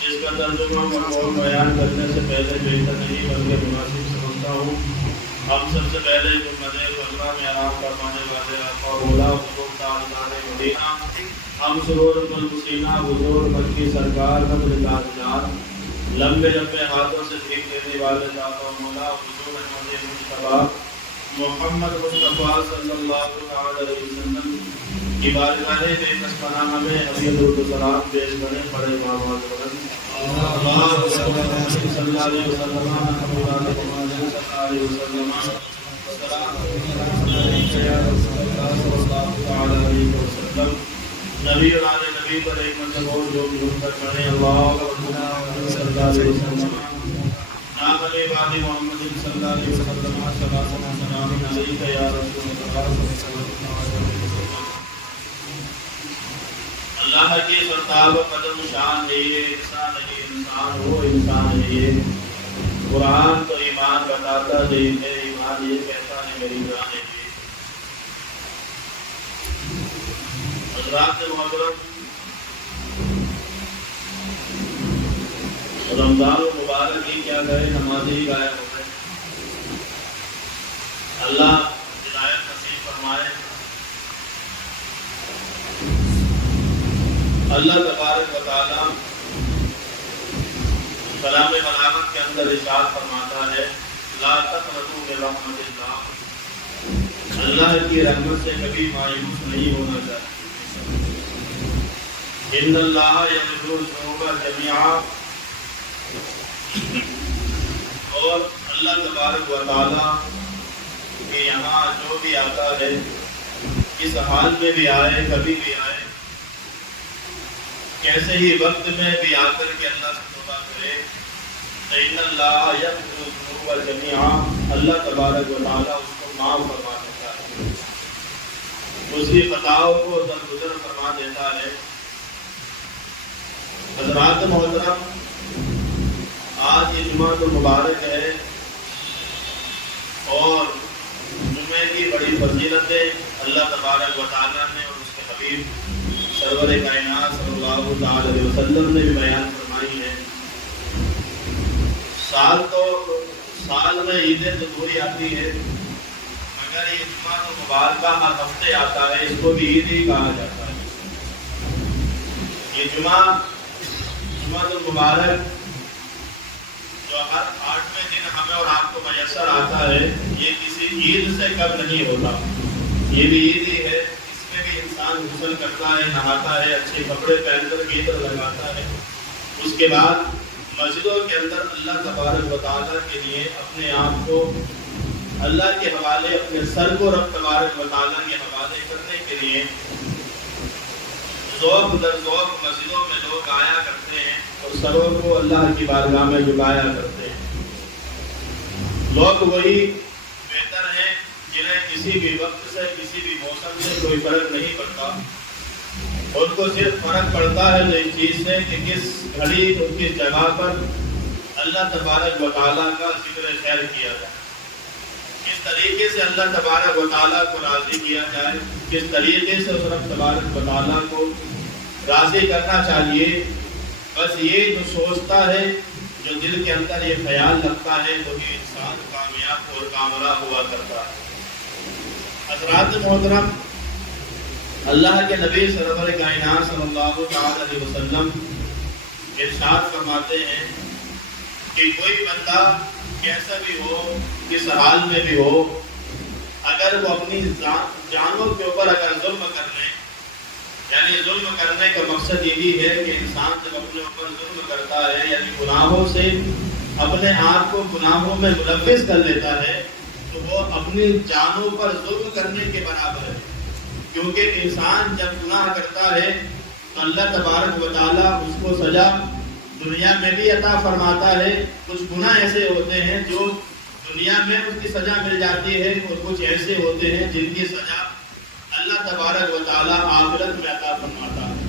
جس کا ترجمہ مقبول بیان کرنے سے پہلے بہتر نہیں بلکہ مناسب سمجھتا ہوں۔ ہم سب سے پہلے جو مدح اللہ میں آرام فرمانے والے آقا مولا حضور تاجدار مدینہ ہم سرور المسینہ حضور مکی سرکار قدر تاجدار لمبے لمبے ہاتھوں سے بھیک دینے والے آقا مولا حضور احمد مصطفیٰ محمد مصطفیٰ صلی اللہ علیہ وسلم کی بارگاہ بے کس پناہ میں ابھی درود و سلام پیش کریں پڑے آواز بلند اللہم صلی اللہ علیہ وسلم نبی اور آل نبی پر ایک مرتبہ جو بھی ہم تک پڑھیں اللہم صلی اللہ علیہ وسلم نام علی بعد محمد صلی اللہ علیہ وسلم سلام علیکہ یا رسول اللہ۔ اللہ کی سرتاب قدم شان ہے یہ انسان ہے انسان ہو انسان ہے یہ قرآن تو ایمان بتاتا ہے میرے ایمان یہ کہتا ہے میری جان ہے یہ۔ حضرات محترم، رمضان مبارک ہی کیا کہے نمازی ہی غائب ہو گئے۔ اللہ ہدایت نصیب فرمائے۔ اللہ تبارک و تعالی کلام ملامت کے اندر ارشاد فرماتا ہے لا تقنطوا من رحمت اللہ، اللہ کی رحمت سے کبھی مایوس نہیں ہونا چاہیے۔ ان اللہ یغفر الذنوب جميعا، اور اللہ تبارک و تعالی کے یہاں جو بھی آتا ہے اس حال میں بھی آئے کبھی بھی آئے کیسے ہی وقت میں بھی آ کر کے اللہ سے توبہ کرے تو ان اللہ یغفر الذنوب جميعا، اللہ تبارک و تعالی اس کو معاف فرما دیتا ہے، اس کی خطاؤں کو درگزر فرما دیتا ہے۔ حضرات محترم، آج یہ جمعہ تو مبارک ہے اور جمعے کی بڑی فضیلتیں اللہ تبارک و تعالی نے اور اس کے حبیب سرور کائنات صلی اللہ علیہ وسلم نے بھی بیان فرمائی ہے۔ سال میں عیدیں تو دو ہی آتی ہے، مگر یہ جمعہ تو مبارکہ ہر ہفتے آتا ہے، اس کو بھی عید ہی کہا جاتا ہے۔ یہ جمعہ تو مبارک جو ہر 8ویں دن ہمیں اور آپ کو میسر آتا ہے، یہ کسی عید سے کم نہیں ہوتا، یہ بھی عید ہی ہے۔ اس میں بھی انسان غسل کرتا ہے، نہاتا ہے، اچھے کپڑے پہن کر عطر لگاتا ہے، اس کے بعد مسجدوں کے اندر اللہ تبارک و تعالیٰ کے لیے اپنے آپ کو اللہ کے حوالے، اپنے سر کو رب تبارک و تعالیٰ کے حوالے کرنے کے لیے ذوق در ذوق مسجدوں میں لوگ آیا کرتے ہیں اور سروں کو اللہ کی بارگاہ میں جھکایا کرتے ہیں۔ لوگ وہی بہتر ہیں جنہیں کسی بھی وقت سے کسی بھی موسم سے کوئی فرق نہیں پڑتا، ان کو صرف فرق پڑتا ہے اس چیز سے کہ کس گھڑی اور کس جگہ پر اللہ تبارک و تعالیٰ کا ذکر خیر کیا جائے، کس طریقے سے اللہ تبارک و تعالیٰ کو راضی کیا جائے، کس طریقے سے اس رب تبارک و تعالیٰ کو راضی کرنا چاہیے۔ بس یہ جو سوچتا ہے، جو دل کے اندر یہ خیال رکھتا ہے، وہی انسان کامیاب اور کامیاب ہوا کرتا ہے۔ حضرات محترم، اللہ کے نبی سرور کائنات صلی اللہ علیہ وسلم ارشاد فرماتے ہیں کہ کوئی بندہ کیسا بھی ہو، کس حال میں بھی ہو، اگر وہ اپنی جانوں کے اوپر اگر ظلم کر لے، یعنی ظلم کرنے کا مقصد یہی ہے کہ انسان جب اپنے اوپر ظلم کرتا ہے، یعنی گناہوں سے اپنے آپ کو گناہوں میں ملوث کر لیتا ہے، تو وہ اپنی جانوں پر ظلم کرنے کے برابر ہے، کیونکہ انسان جب گناہ کرتا ہے تو اللہ تبارک و تعالیٰ اس کو سزا دنیا میں بھی عطا فرماتا ہے۔ کچھ گناہ ایسے ہوتے ہیں جو دنیا میں اس کی سزا مل جاتی ہے، اور کچھ ایسے ہوتے ہیں جن کی سزا اللہ تبارک و تعالیٰ آخرت میں عطا فرماتا ہے۔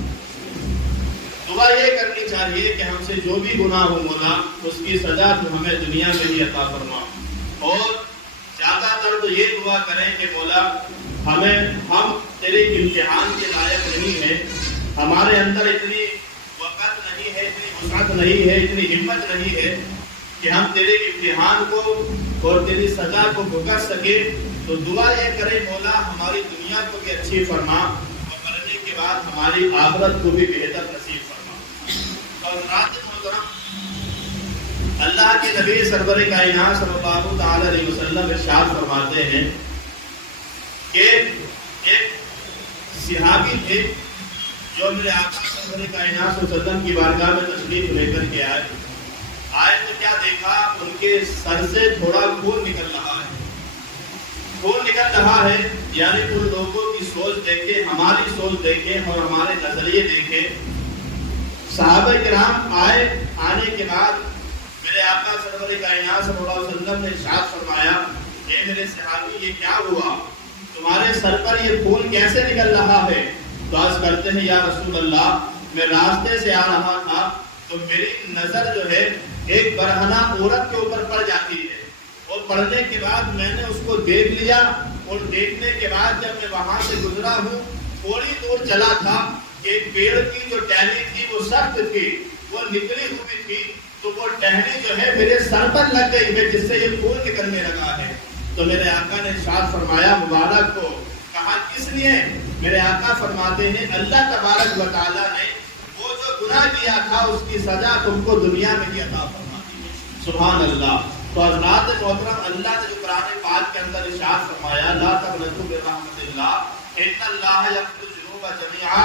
دعا یہ کرنی چاہیے کہ ہم سے جو بھی گناہ ہو مولا، اس کی سزا تو ہمیں دنیا میں ہی عطا فرما، اور زیادہ تر تو یہ دعا کریں کہ مولا ہم تیرے امتحان کے لائق نہیں ہیں، ہمارے اندر اتنی وقت نہیں ہے، اتنی वसात नहीं है, इतनी हिम्मत नहीं है कि हम तेरे इम्तिहान को और तेरी सजा को भुगत सके, तो दुआ ये करें मौला हमारी दुनिया को भी अच्छी फरमा और मरने के बाद हमारी आखिरत को भी बेहतर नसीब फरमा। और रात मोहतरम अल्लाह के नबी सरवर कायनात सल्लल्लाहु तआला अलैहि वसल्लम इरशाद फरमाते हैं कि एक सहाबी थे जो मेरे आका सरवर कायनात सल्लल्लाहु अलैहि वसल्लम की बारगाह में तशरीफ लेकर के आए तो क्या देखा, उनके सर से थोड़ा खून निकल रहा है, खून निकल रहा है। यानी उन लोगों की सोच देखे, हमारी सोच देखे और हमारे नजरिए देखे, सहाबा किराम आने के बाद मेरे आका सरवर कायनात सल्लल्लाहु अलैहि वसल्लम ने इरशाद फरमाया, ये मेरे सहाबी ये क्या हुआ, तुम्हारे सर पर ये खून कैसे निकल रहा है? तो आज करते हैं या रसूल अल्लाह, मैं रास्ते से आ रहा था तो मेरी नजर जो है एक बरहना औरत के ऊपर पड़ जाती है, और पड़ने के बाद मैंने उसको देख लिया, और देखने के बाद जब मैं वहां से गुजरा हूँ, थोड़ी दूर चला था, एक पेड़ की जो टहनी थी वो सख्त थी, वो निकली हुई थी, तो वो टहनी जो है मेरे सर पर लग गई है, जिससे ये खून निकलने लगा है। तो मेरे आका ने इरशाद फरमाया मुबारक हो। कहा किस लिए? मेरे आका फरमाते हैं अल्लाह तबारक व तआला ने वो जो गुनाह किया था उसकी सजा तुमको दुनिया में ही अता फरमा दी है। सुभान अल्लाह। तो हज़रात मोहतरम, अल्लाह ने जो कुरान पाक के अंदर इरशाद फरमाया ला तक़नतू मिन रहमतिल्लाह इन्नल्लाह यग़फिरु ज़ुनूबा जमीआ,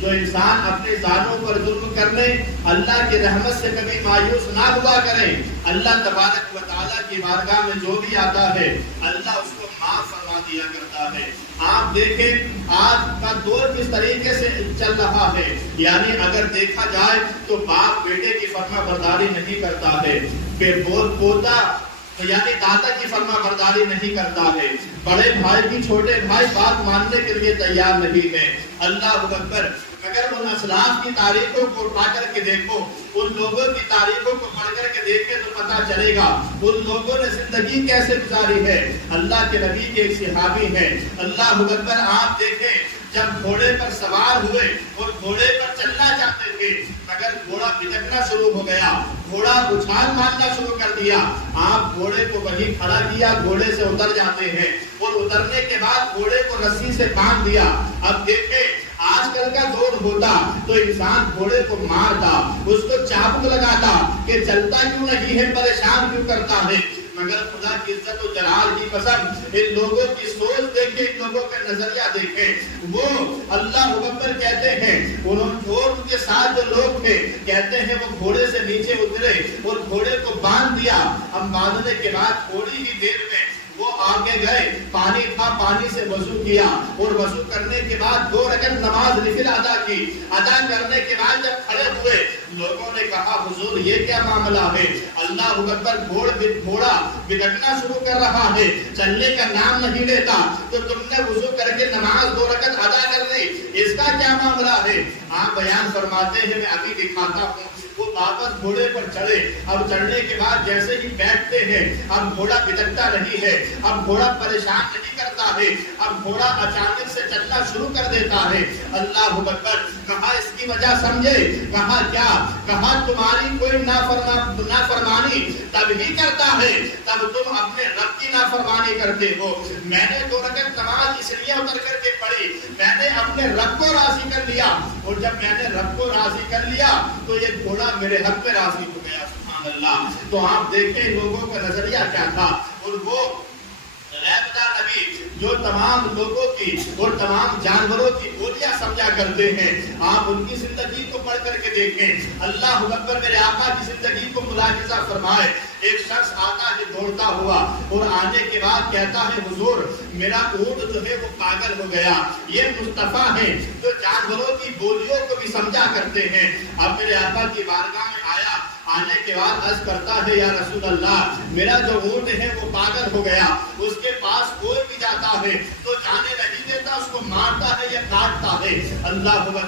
जो इंसान अपने जानों पर जुल्म करने अल्लाह की रहमत से कभी मायूस ना हुआ करे, अल्लाह तबारक व तआला की बारगाह में जो भी आता है अल्लाह उसको माफ फरमा दिया करता है। आप देखें आज का दौर किस तरीके से चल रहा है, यानी अगर देखा जाए तो बाप बेटे की फर्मा बरदारी नहीं करता है, फिर पोता यानी दादा की फर्मा बरदारी नहीं करता है, बड़े भाई की छोटे भाई बात मानने के लिए तैयार नहीं है। अल्लाह अकबर। अगर उन असलाफ की तारीखों को उठा करके देखो, उन लोगों की तारीखों को पढ़ करके देखे तो पता चलेगा उन लोगों ने जिंदगी कैसे गुजारी है। अल्लाह के नबी के एक सहाबी हैं, अल्लाह अकबर, आप देखें जब घोड़े पर सवार हुए और घोड़े पर चलना चाहते थे, मगर घोड़ा भिटकना शुरू हो गया, घोड़ा उछाल मारना शुरू कर दिया, आप घोड़े को वहीं खड़ा किया, घोड़े से उतर जाते हैं, और उतरने के बाद घोड़े को रस्सी से बांध दिया। अब देखें आजकल का दौर होता तो इंसान घोड़े को मारता, उसको चाबुक लगाता कि चलता क्यों नहीं है, परेशान क्यों करता है, मगर खुदा की इज्जत और जलाल की कसम इन लोगों की सोच देखे, इन लोगों का नजरिया देखे, वो अल्लाह अकबर कहते हैं उन्होंने और उनके साथ जो लोग थे कहते हैं वो घोड़े से नीचे उतरे और घोड़े को बांध दिया। हम बांधने के बाद थोड़ी ही देर में वो आगे गए, पानी था, पानी से वजू किया, और वजू करने के बाद 2 रकअत नमाज नफिल अदा की। अदा करने के बाद जब खड़े हुए लोगों ने कहा हुजूर ये क्या मामला है, अल्लाह अकबर, घोड़ा बिगड़ना शुरू कर रहा है, चलने का नाम नहीं लेता, तो तुमने वजू करके नमाज 2 रकअत अदा कर ली, इसका क्या मामला है? आप बयान फरमाते हैं, मैं अभी दिखाता हूँ। वो वापस घोड़े पर चढ़े, अब चढ़ने के बाद जैसे ही बैठते हैं अब घोड़ा बिगड़ता नहीं है, अब घोड़ा परेशान नहीं करता है, अब घोड़ा अचानक से चलना शुरू कर देता है। अल्लाह अकबर। कहा इसकी वजह समझे? कहा क्या? कहा तुम्हारी कोई नाफरमानी तब ही करता है तब तुम अपने रब की नाफरमानी करते हो। मैंने 2 रकअत नमाज इसलिए उतर करके पढ़ी, मैंने अपने रब को राजी कर लिया, और जब मैंने रब को राजी कर लिया तो ये घोड़ा मेरे हक में राजी हो गया। सुभान अल्लाह। तो आप देखें लोगों का नजरिया क्या था, और वो नबी जो तमाम लोगों की और तमाम जानवरों की बोलियां समझा करते हैं, आप उनकी जिंदगी को पढ़ करके देखें। अल्लाह अकबर। मेरे आका की जिंदगी को मुलाहिजा फरमाए। एक शख्स आता है दौड़ता हुआ, और आने के बाद कहता है हुजूर मेरा ऊंट जो है वो पागल हो गया। ये मुस्तफा है जो जानवरों की बोलियों को भी समझा करते हैं। अब मेरे आका की बारगाह में आया, आने के बाद अर्ज करता है या रसूल अल्लाह, मेरा जो ऊंट है वो पागल हो गया, उसके पास कोई भी जाता है तो जाने नहीं देता, उसको मारता है या काटता है। अल्लाह अकबर।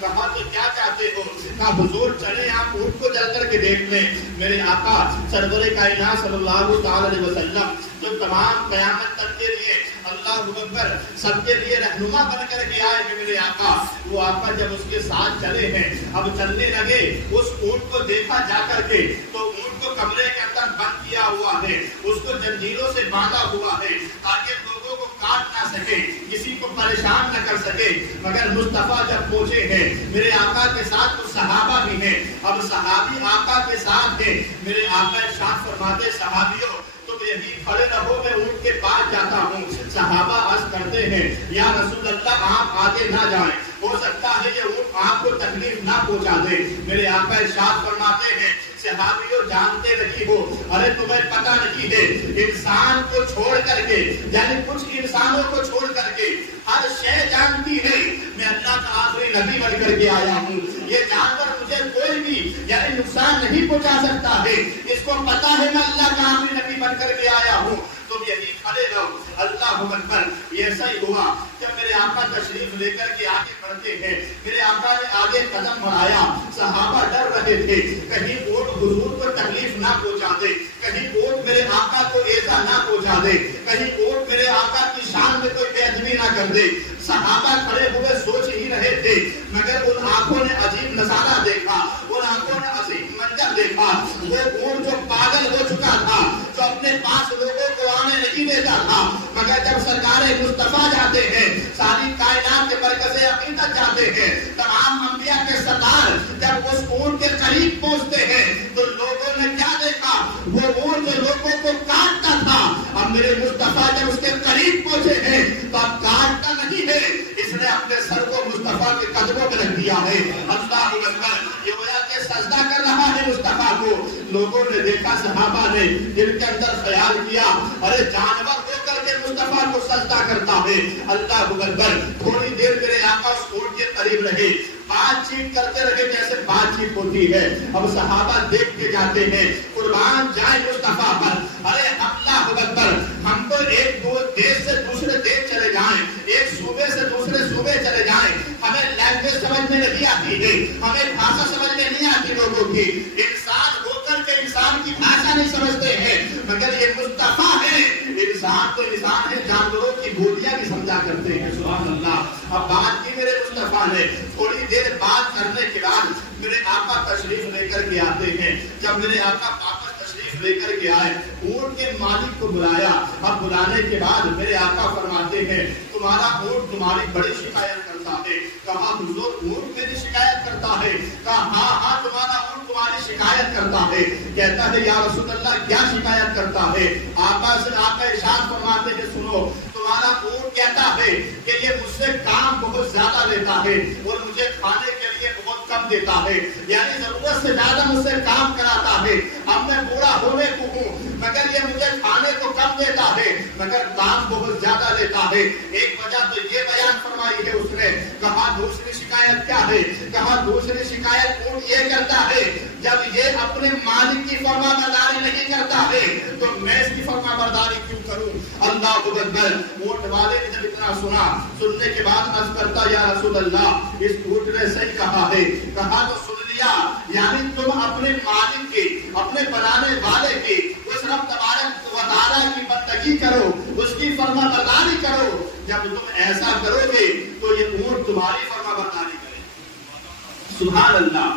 कहा तो क्या चाहते हो? कहा हुजूर चले आप ऊंट को चल करके देख लें। मेरे आका सरवर कायनात सल्लल्लाहु तआला अलैहि वसल्लम जो तमाम क़यामत तक के लिए अल्लाह अकबर सबके लिए रहनुमा बन कर के आए हैं मेरे आका। वो आका जब उसके साथ चले हैं, अब चलने लगे, उस ऊंट को देखा जाकर के तो ऊंट को कमरे के अंदर बंद किया हुआ है, उसको जंजीरों से बांधा हुआ है ताकि लोगों को काट ना सके, किसी को परेशान न कर सके। मगर मुस्तफा जब पहुंचे हैं मेरे आका के साथ तो सहाबा भी हैं, अब सहाबी आका के साथ हैं। मेरे आका इरशाद फरमाते सहाबियों तुम यही खड़े रहो, मैं ऊंट के पास जाता हूँ। सहाबा अर्ज करते हैं या रसूल अल्लाह आप आगे ना जाएं, हो सकता है ये ऊंट आपको तकलीफ ना पहुंचा दे। मेरे आका इरशाद फरमाते हैं सहाबियों जानते नहीं हो, अरे तुम्हें पता नहीं है इंसान को छोड़ करके, यानी कुछ इंसानों को छोड़ करके हर शय जानती है मैं अल्लाह का आखिरी नबी बन करके आया हूँ। ये जानकर मुझे कोई भी यानी नुकसान नहीं पहुंचा सकता है, इसको पता है मैं अल्लाह का आखिरी नबी बन करके आया हूँ। तुम यही खड़े रहो। अल्लाह अकबर। ये ऐसा ही हुआ जब मेरे आका तशरीफ लेकर के आगे बढ़ते हैं, मेरे आका ने आगे कदम बढ़ाया, सहाबा डर रहे थे कहीं ऊंट हुजूर को तकलीफ ना पहुंचा दे, कहीं ऊंट मेरे आका को ऐसा ना पहुंचा दे, कहीं ऊंट मेरे आका की शान में कोई बेअदबी ना कर दे। सहाबा खड़े हुए सोच ही रहे थे, मगर उन आंखों ने अजीब नजारा देखा, उन आंखों ने अजीब मंजर देखा। वो ऊंट जो पागल हो चुका था, जो अपने पास लोगों को आने नहीं देता था, मगर जब सरकार मुस्तफा जाते हैं, सारी कायनात के बरकते अकीदत जाते हैं, तमाम अंबिया के सरदार जब उस ऊंट के करीब पहुंचते हैं तो लोगों ने क्या देखा, वो ऊंट जो लोगों को काटता था, अब मेरे मुस्तफा जब उसके करीब पहुंचे हैं तो अब काटता नहीं है, इसने अपने सर को मुस्तफा के कदमों में रख दिया है। अल्लाह अकबर। ये होया कि सजदा कर रहा है मुस्तफा को। लोगों ने देखा, सहाबा ने जिनके अंदर ख्याल किया, अरे जानवर होकर के मुस्तफा को सजदा करता है। अल्लाह अकबर। थोड़ी देर मेरे आका उस ऊंट के करीब रहे, बातचीत करते रहे जैसे बातचीत होती है। अब सहाबा देख के जाते हैं, कुर्बान जाए मुस्तफा पर। अरे अल्लाह अकबर, हम तो एक दो देश से दूसरे देश चले जाएं, एक सूबे से दूसरे सूबे चले जाएं, हमें लैंग्वेज समझ में नहीं आती है, हमें भाषा समझ में नहीं आती लोगों की, इंसान होकर के इंसान की भाषा नहीं समझते हैं, मगर ये मुस्तफा है, इंसान तो इंसान है, जानवरों की बोलियां भी समझा करते हैं। सुभान अल्लाह। अब बात की मेरे मुस्तफा ने, थोड़ी देर बात करने के बाद मेरे आका तशरीफ लेकर के आते हैं। जब मेरे आका वापस तशरीफ लेकर के आए, ऊंट के मालिक को बुलाया। अब बुलाने के बाद मेरे आका फरमाते हैं तुम्हारा ऊंट तुम्हारी बड़ी शिकायत करता है। कहा हुजूर ऊंट मेरी शिकायत करता है? कहा हाँ तुम्हारा ऊंट तुम्हारी शिकायत करता है। कहता है या रसूल अल्लाह क्या शिकायत करता है? आका से आका इरशाद फरमाते हैं सुनो, तुम्हारा ऊंट कहता है कि ये मुझसे काम बहुत ज्यादा लेता है और मुझे खाने के लिए बहुत कम देता है, यानी जरूरत से ज्यादा मुझसे काम कराता है। अब मैं बूढ़ा होने को हूँ, मगर ये मुझे खाने को कम देता है, मगर काम बहुत ज्यादा लेता है। एक वजह तो ये बयान फरमाई है उसने। कहा दूसरी शिकायत क्या है? कहा दूसरी शिकायत ऊंट ये करता है जब ये अपने मालिक की फरमाबरदारी नहीं करता है तो मैं इसकी फरमाबरदारी क्यों करूं? अल्लाह अकबर। ऊंट वाले ने जब इतना सुना, सुनने के बाद अर्ज करता या रसूल अल्लाह इस ऊंट ने सही कहा है। कहा तो सुन लिया, यानी तुम अपने मालिक के, अपने बनाने वाले के, उस रब तबारक व तआला की बंदगी करो, उसकी फरमाबरदारी करो। जब तुम ऐसा करोगे तो ये ऊंट तुम्हारी फरमाबरदारी करेगा। सुभान अल्लाह।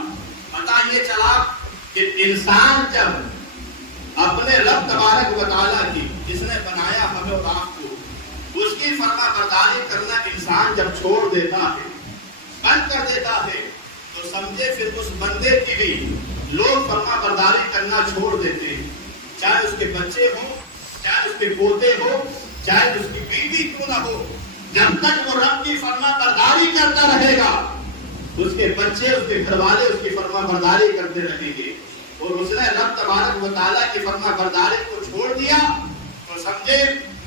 पता ये चला कि इंसान जब अपने रब तबारक व तआला की, जिसने बनाया हमें और आपको, उसकी फरमाबरदारी करना इंसान जब छोड़ देता है, बंद कर देता है, तो समझे फिर उस बंदे की भी लोग फरमाबरदारी करना छोड़ देते हैं। चाहे उसके बच्चे हो, चाहे उसके पोते हो, चाहे उसकी बीवी क्यों ना हो, जब तक वो रब की फरमाबरदारी करता रहेगा, उसके बच्चे, उसके घर वाले उसकी फरमाबरदारी करते रहेंगे। और उसने रब तबारक व तआला की फरमाबरदारी को छोड़ दिया तो समझे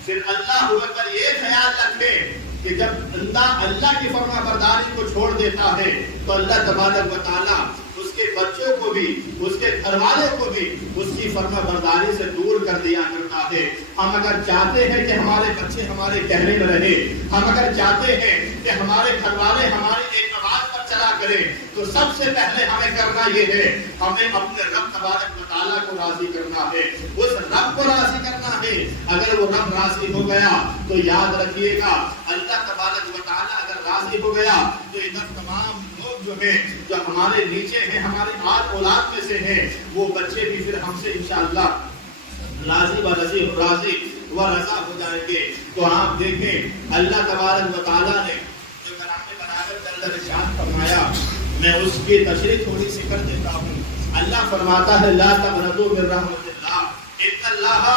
फिर अल्लाह अकबर। ये ख्याल रखे कि जब बंदा अल्लाह की फरमाबरदारी को छोड़ देता है तो अल्लाह तबारक व तआला उसके बच्चों को भी, उसके घर वाले को भी उसकी फरमाबरदारी से दूर कर दिया करता है। हम अगर चाहते हैं कि हमारे बच्चे हमारे कहने में रहे, हम अगर चाहते हैं कि हमारे घर वाले हमारी एक आवाज पर چلا کرے تو سب سے پہلے ہمیں کرنا یہ ہے، ہمیں اپنے رب تبارک و تعالیٰ کو راضی کرنا ہے، اس رب کو راضی کرنا ہے۔ اگر وہ رب راضی ہو گیا تو یاد رکھیے گا اللہ تبارک و تعالیٰ اگر راضی ہو گیا تو ادھر تمام لوگ جو ہیں جو ہمارے نیچے ہیں، ہماری آل اولاد میں سے ہیں، وہ بچے بھی پھر ہم سے انشاءاللہ راضی و رضا ہو جائیں گے۔ تو آپ دیکھیں اللہ تبارک و تعالیٰ نے جو کلام بلاغت کے اندر ارشاد فرمایا، میں اس کی تشریح تھوڑی سی کر دیتا ہوں۔ اللہ فرماتا ہے لا تقنطوا من رحمت اللہ ان اللہ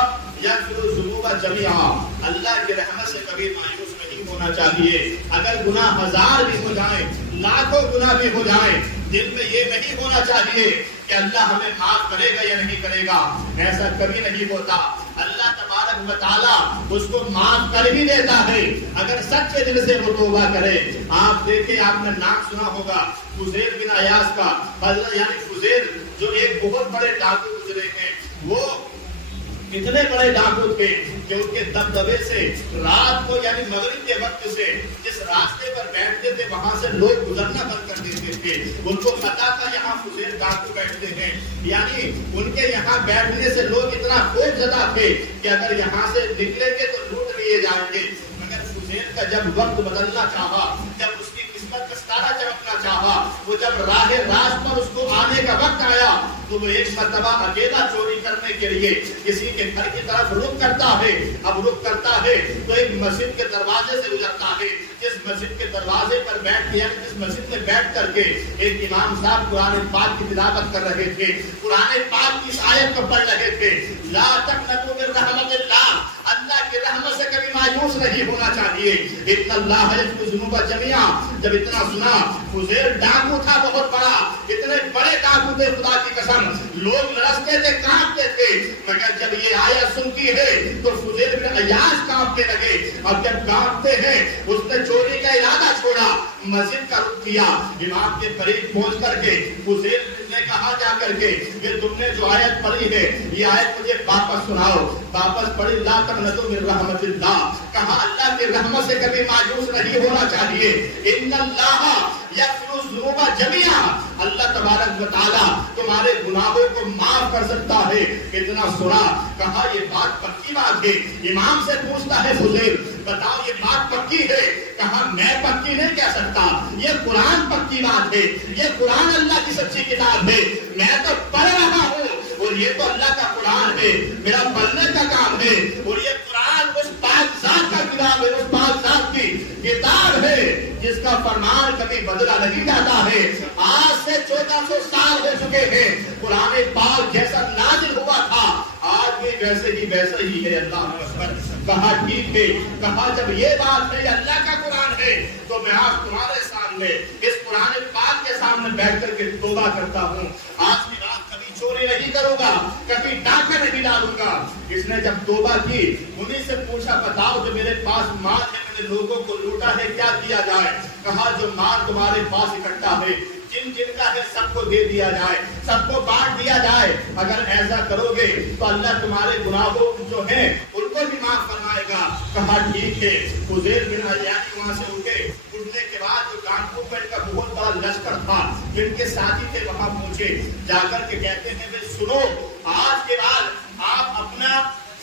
یغفر الذنوب جميعا، اللہ کی رحمت سے کبھی مایوس نہیں ہونا چاہیے۔ اگر گناہ ہزار بھی ہو جائیں، لاکھوں گناہ بھی ہو جائیں، دل میں یہ نہیں ہونا چاہیے کہ اللہ ہمیں معاف کرے گا یا نہیں کرے گا، ایسا کبھی نہیں ہوتا۔ اللہ تبارک و تعالیٰ اس کو معاف کر ہی دیتا ہے اگر سچے دل سے وہ توبہ کرے۔ آپ دیکھیں، آپ نے نام سنا ہوگا فضیل بن عیاض کا، یعنی فضیل جو ایک بہت بڑے ڈاکو گزرے ہیں، وہ کتنے بڑے ڈاکو تھے کہ ان کے دبدبے سے رات کو یعنی مغرب کے وقت سے جس راستے پر بیٹھتے تھے وہاں سے لوگ گزرنا بند کر دیتے تھے۔ ان کو پتا تھا یہاں فضیل ڈاکو بیٹھتے ہیں، یعنی ان کے یہاں بیٹھنے سے لوگ اتنا خوف زدہ تھے کہ اگر یہاں سے نکلیں گے تو لوٹ لیے جائیں گے۔ مگر فضیل کا جب وقت بدلنا چاہا، جب اس کی قسمت کا ستارہ چمکنا چاہا، وہ جب راہ راست پر اس کو آنے کا وقت آیا تو وہ ایک مرتبہ اکیلا چوری کرنے کے لیے کسی کے گھر کی طرف رخ کرتا ہے۔ اب رخ کرتا ہے تو ایک مسجد کے دروازے سے گزرتا ہے، جس مسجد کے دروازے پر بیٹھ کے یعنی جس مسجد میں بیٹھ کر کے ایک امام صاحب قرآن پاک کی تلاوت کر رہے تھے، قرآن پاک کی اس آیت کو پڑھ رہے تھے، لا تقنطوا من رحمت اللہ، اللہ کی رحمت سے کبھی مایوس نہیں ہونا چاہیے۔ ان اللہ یغفر الذنوب جميعا، جب اتنا سنا، فضیل ڈاکو تھا بہت بڑا، اتنے بڑے ڈاکو تھے خدا کی قسم، لوگ لرزتے تھے، کانپتے تھے، مگر جب یہ آیت سنتی ہے تو فضیل بن عیاض کانپنے لگے۔ اب جب کانپتے ہیں اس نے چوری کا ارادہ چھوڑا، مسجد کا رخ کیا، امام کے قریب پہنچ کر کے فضیل نے کہا جا کر کے کہ تم نے جو آیت پڑھی ہے یہ آیت مجھے واپس سناؤ۔ واپس پڑھی لا تقنطوا من رحمت اللہ، کہا اللہ کی رحمت سے کبھی مایوس نہیں ہونا چاہیے۔ ان اللہ یغفر الذنوب جميعا، اللہ تبارک و تعالیٰ تمہارے گناہوں کو معاف کر سکتا ہے۔ اتنا سنا، کہا یہ بات پکی بات ہے۔ امام سے پوچھتا ہے فضیل، بتاؤ یہ بات پکی ہے؟ کہا میں پکی نہیں کہہ سکتا، یہ قرآن پکی بات ہے، یہ قرآن اللہ کی سچی کتاب ہے، میں تو پڑھ رہا ہوں اور یہ تو اللہ کا قرآن ہے، میرا پڑھنے کا کام ہے، اور یہ قرآن اس پاک ذات کا کتاب ہے، اس پاک ذات کی کتاب ہے جس کا فرمان کبھی بدلا نہیں جاتا ہے۔ آج سے 1400 سال ہو چکے ہیں، قرآن پاک جیسا نازل ہوا تھا آج بھی ویسا ہی ہے۔ اللہ اکبر۔ کہا ٹھیک ہے، کہا جب یہ بات ہے اللہ کا قرآن ہے تو میں آج تمہارے سامنے اس قرآن پاک کے سامنے بیٹھ کر کے توبہ کرتا ہوں، آج کی رات کبھی چوری نہیں کروں گا، کبھی ڈاکہ نہیں ڈالوں گا۔ اس نے جب توبہ کی، انہیں سے پوچھا بتاؤ جو میرے پاس مال ہے، میں نے لوگوں کو لوٹا ہے، کیا کیا جائے؟ کہا جو مال تمہارے پاس اکٹھا ہے، جن کا ہے سب کو دے دیا جائے، سب کو بانٹ دیا جائے۔ اگر ایسا کرو گے تو اللہ تمہارے گناہوں جو ہیں ان کو بھی معاف فرمائے گا۔ کہا ٹھیک ہے۔ فضیل بن عیاض وہاں سے اٹھے، اٹھنے کے بعد جو کانپور میں ان کا بہت بڑا لشکر تھا، جن کے ساتھی تھے، وہاں پہنچے، جا کر کے کہتے ہیں بھائی سنو، آج کے بعد آپ اپنا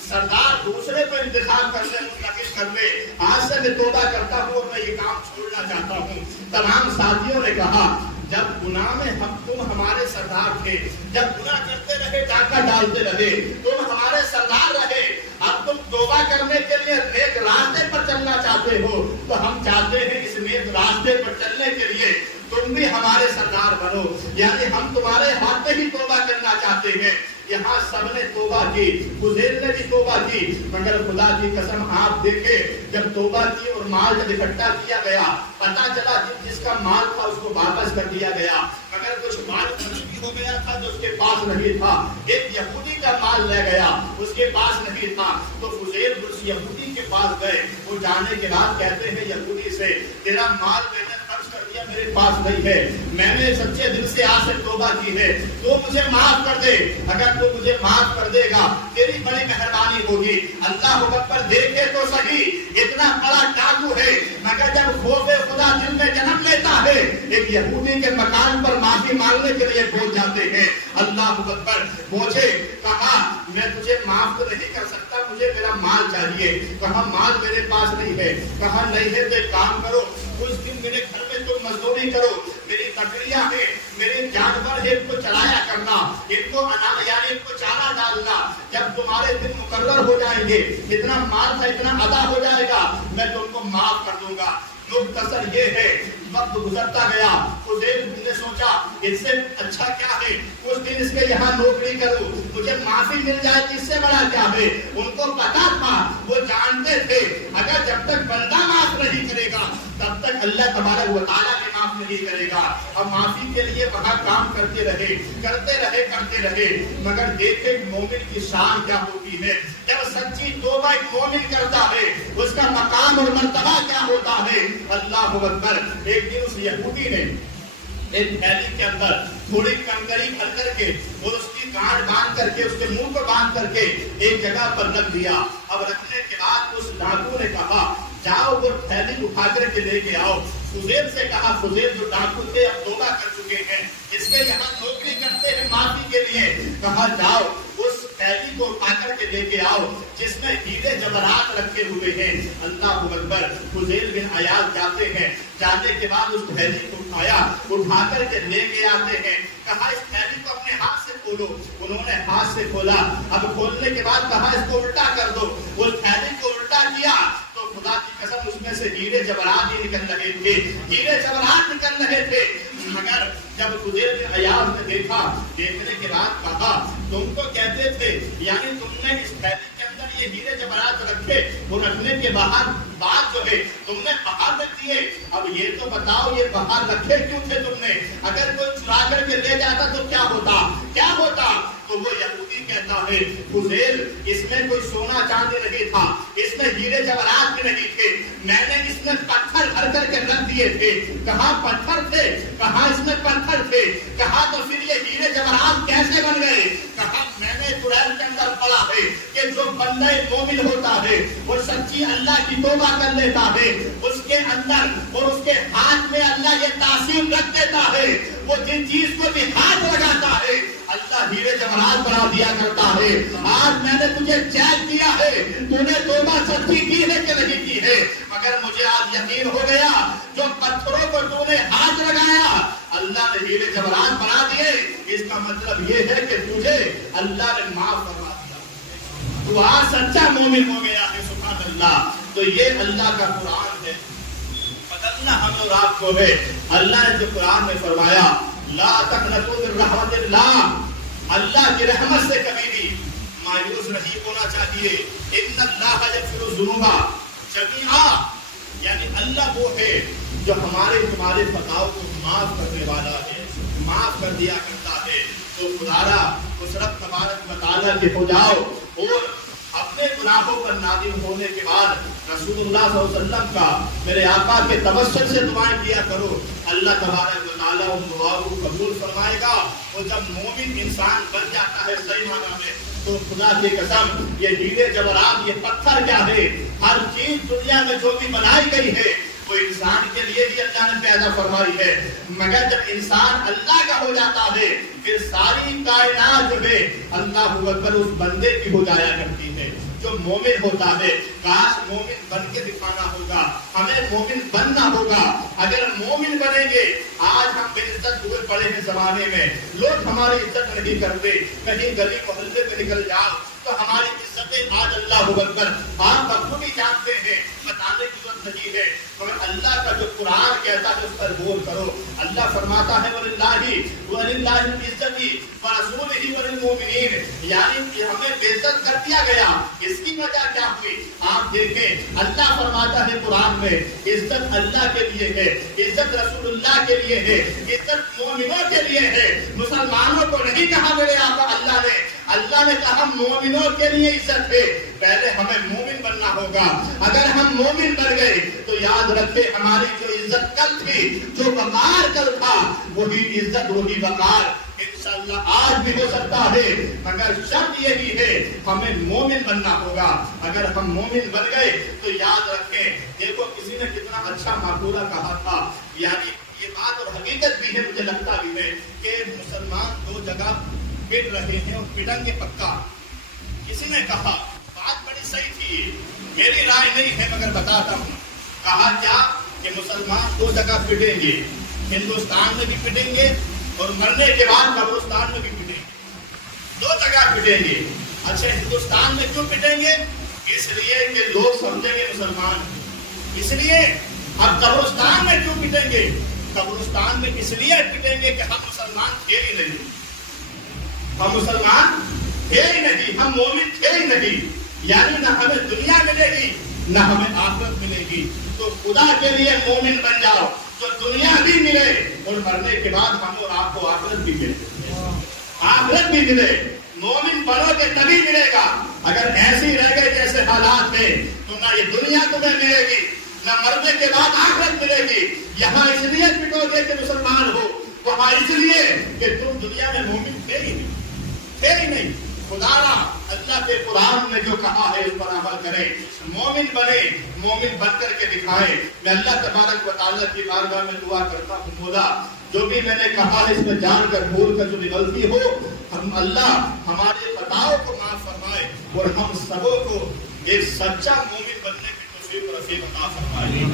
سردار دوسرے کو انتخاب کر لیں، منتخب کر لیں، آج سے میں توبہ کرتا ہوں اور میں یہ کام چھوڑنا چاہتا ہوں۔ تمام ساتھیوں نے کہا جب گناہ میں تم ہمارے سردار تھے، جب گناہ کرتے رہے، ڈاکہ ڈالتے رہے، تم ہمارے سردار رہے، اب تم توبہ کرنے کے لیے نیک راستے پر چلنا چاہتے ہو تو ہم چاہتے ہیں اس نیک راستے پر چلنے کے لیے تم بھی ہمارے سردار بنو، یعنی ہم تمہارے ہاتھ میں ہی توبہ کرنا چاہتے ہیں۔ یہاں سب نے توبہ کی، فضیل نے بھی توبہ کی، مگر خدا کی قسم آپ دیکھیں جب توبہ کی اور مال جب اکٹھا کیا گیا، پتا چلا جس کا مال تھا اس کو واپس کر دیا گیا، مگر کچھ مال خرچ بھی ہو گیا تھا جو اس کے پاس نہیں تھا۔ ایک یہودی کا مال لے گیا، اس کے پاس نہیں تھا، تو فضیل اس یہودی کے پاس گئے۔ وہ جانے کے بعد کہتے ہیں یہودی سے تیرا مال میں نے خرچ کر دیا गलतियां मेरे पास नहीं है, मैंने सच्चे दिल से आज से तौबा की है, तो मुझे माफ कर दे। अगर तू मुझे माफ कर देगा तेरी बड़ी मेहरबानी होगी। अल्लाह अकबर, देखे तो सही इतना बड़ा डाकू है, मगर जब खौफे खुदा दिल में जन्म लेता है, एक यहूदी के मकान पर माफी मांगने के लिए पहुंच जाते हैं। अल्लाह अकबर पहुंचे, कहा मैं तुझे माफ तो नहीं कर सकता, मुझे मेरा माल चाहिए। कहा माल मेरे पास नहीं है। कहा नहीं है तो एक काम करो, कुछ दिन मेरे घर में तुम मजदूरी करो, मेरी बकरियां हैं, मेरे जानवर है, इनको चलाया करना, इनको अनाज यानी इनको चारा डालना। जब तुम्हारे दिन मुकर्रर हो जाएंगे, इतना माल था इतना अदा हो जाएगा, मैं तुमको माफ कर दूंगा। मुख्तसर ये है, वक्त गुजरता गया, हुज़ैल ने सोचा इससे अच्छा क्या है, कुछ दिन इसके यहाँ नौकरी करूं, मुझे माफी मिल जाए, इससे बड़ा क्या है। उनको पता था, वो जानते थे अगर जब तक बंदा माफ नहीं करेगा तब तक अल्लाह तबारक व तआला भी माफ नहीं करेगा। अब माफी के लिए वहां काम करते रहे, मगर देखे मोमिन की शान क्या होती है। जब सच्ची तौबा एक मोमिन करता है, उसका मकाम और मर्तबा क्या होता है। अल्लाह अकबर। एक दिन उस यहूदी ने एक थैली के अंदर थोड़ी कंकरी भर करके और उसकी गांठ बांध करके उसके मुंह को बांध करके एक जगह पर रख दिया। अब रखने के बाद उस डाकू ने कहा जाओ वो थैली उठा करके लेके आओ। हुज़ैल से कहा, हुज़ैल जो डाकू थे अब तौबा कर चुके हैं, इसके यहाँ नौकरी करते हैं माफी के लिए। कहा जाओ उस थैली को उठा करके लेके आओ जिसमें हीरे जवाहरात रखे हुए हैं। अल्लाह अकबर। हुज़ैल बिन अयाज जाते हैं, जाने के बाद उस थैली को उठा करके लेके आते हैं। कहा इस थैली को अपने हाथ से खोलो। उन्होंने हाथ से खोला। अब खोलने के बाद कहा इसको उल्टा कर दो। उस थैली को उल्टा किया तो खुदा की कसम उसमें से हीरे जवाहरात ही निकल रहे थे, हीरे जवाहरात निकल रहे थे। मगर जब हुज़ैल बिन अयाज ने देखा, देखने के बाद कहा तुम तो कहते थे यानी तुमने इस थैली के अंदर ये हीरे जवाहरात रखे, वो रखने के बाहर बात जो है तुमने बाहर रख दिए। अब ये तो बताओ ये बाहर रखे क्यों थे तुमने? अगर कोई चुरा करके ले जाता तो क्या होता? तो वो यहूदी कहता है हुज़ैल इसमें कोई सोना चांदी नहीं था, इसमें हीरे जवाहरात भी नहीं थे, मैंने इसमें पत्थर भर करके रख दिए थे। कहा पत्थर थे? कहा इसमें पत्थर थे। कहा तो फिर ये हीरे जवाहरात कैसे बन गए? कहा मैंने कुरान के अंदर पढ़ा है कि जो बंदा मोमिन होता है वो सच्ची अल्लाह की तौबा कर लेता है, उसके अंदर और उसके हाथ में अल्लाह ये तासीम रख देता है, वो जिन चीज को भी हाथ लगाता है अल्लाह हीरे जवाहरात बना दिया करता है। आज मैंने तुझे चेक दिया है, तूने तौबा सच्ची की है कि नहीं की है, मगर मुझे आज यकीन हो गया जो पत्थरों को तूने हाथ लगाया अल्लाह ने हीरे जवाहरात बना दिए। इसका मतलब ये है कि तुझे अल्लाह ने माफ करवा दिया, तू आज सच्चा मोमिन हो गया है। सुभान अल्लाह। तो ये अल्लाह का कुरान है, बदलना हम और आपको है। अल्लाह ने जो कुरान में फरमाया ला तक़नतू मिन रहमतिल्लाह, अल्लाह की रहमत से कभी भी मायूस नहीं होना चाहिए। इन्नल्लाह यग़फ़िरु ज़ुनूबा जमीआ, यानी अल्लाह वो है जो हमारे तुम्हारे खताओं को माफ करने वाला है, माफ कर दिया करता है। तो खुदारा उस रब तबारक व तआला के हो जाओ और अपने गुनाहों पर नादिम होने के बाद रसूलुल्लाह सल्लल्लाहु अलैहि वसल्लम का मेरे आका के तवस्सुल से दुआएं किया करो। अल्लाह तबारक व तआला उन दुआओं को कबूल फरमाएगा। और जब मोमिन इंसान बन जाता है सही माना में, तो खुदा की कसम ये हीरे जवाहरात ये पत्थर क्या है, हर चीज दुनिया में जो भी बनाई गई है वो इंसान के लिए भी अल्लाह ने पैदा फरमाई है। मगर जब इंसान अल्लाह का हो जाता है फिर सारी कायनात जो है अल्लाह अकबर उस बंदे की हो जाया करती है जो मोमिन होता है। काश मोमिन बन के दिखाना होगा, हमें मोमिन बनना होगा। अगर मोमिन बनेंगे, आज हम बेइज्जत हुए पड़े हैं जमाने में, लोग हमारी इज्जत नहीं करते, कहीं गली मोहल्ले में निकल जाओ तो हमारी इज्जतें आज अल्लाह अकबर आप बखूबी जानते हैं, बताने की जरूरत नहीं है। मगर अल्लाह का जो कुरान कहता है उस पर गौर करो। अल्लाह फरमाता है वलिल्लाहि इज्जती व रसूलिही वलिल मोमिनीन, यानी हमें बेइज्जत कर दिया गया। इसकी वजह क्या हुई? आप देखें अल्लाह फरमाता है कुरान में इज्जत अल्लाह के लिए है, इज्जत रसूलुल्लाह के लिए है, इज्जत मोमिनों के लिए है, मुसलमानों को नहीं कहा मेरे आका अल्लाह ने। اللہ نے کہا مومنوں کے لیے عزت ہے، پہلے ہمیں مومن بننا ہوگا۔ اگر ہم مومن بن گئے تو یاد رکھے ہماری جو عزت کل تھی، جو وقار کل تھا، وہی عزت وہی وقار انشاءاللہ آج بھی ہو سکتا ہے، مگر شرط یہی ہے ہمیں مومن بننا ہوگا۔ اگر ہم مومن بن گئے تو یاد رکھیں، دیکھو کسی نے کتنا اچھا مقولہ کہا تھا، یعنی یہ بات اور حقیقت بھی ہے، مجھے لگتا بھی ہے کہ مسلمان دو جگہ پٹ رہے ہیں اور پٹیں گے پکا۔ کسی نے کہا بات بڑی صحیح تھی، میری رائے نہیں ہے مگر بتاتا ہوں، کہا کیا کہ مسلمان دو جگہ پٹیں گے، ہندوستان میں بھی پٹیں گے اور مرنے کے بعد قبرستان میں بھی پٹیں گے، دو جگہ پٹیں گے۔ اچھا ہندوستان میں کیوں پٹیں گے؟ اس لیے کہ لوگ سمجھیں گے مسلمان، اس لیے۔ اب قبرستان میں کیوں پٹیں گے؟ قبرستان میں اس لیے پٹیں گے کہ ہم مسلمان تھے ہی نہیں، ہم مسلمان تھے ہی نہیں، ہم مومن تھے ہی نہیں، یعنی نہ ہمیں دنیا ملے گی نہ ہمیں آخرت ملے گی۔ تو خدا کے لیے مومن بن جاؤ تو دنیا بھی ملے اور مرنے کے بعد ہم اور آپ کو آخرت بھی ملے، آخرت بھی ملے۔ مومن بنو گے تبھی ملے گا، اگر ایسے ہی رہ گئے جیسے حالات میں تو نہ یہ دنیا تمہیں ملے گی نہ مرنے کے بعد آخرت ملے گی۔ یہاں اس لیے پٹو گے کہ مسلمان ہو، وہاں اس لیے کہ تم دنیا میں مومن تھے ہی نہیں، تھے ہی نہیں۔ خدا را اللہ کے قرآن نے جو کہا ہے اس پر عمل کرے، مومن بنے، مومن بن کر کے دکھائے۔ میں اللہ تبارک و تعالیٰ کی بارگاہ میں دعا کرتا ہوں، مولا جو بھی میں نے کہا ہے اس میں جان کر بھول کر جو بھی غلطی ہو، ہم اللہ ہمارے خطاؤں کو معاف فرمائے اور ہم سبوں کو ایک سچا مومن بننے کی توفیق عطا فرمائے۔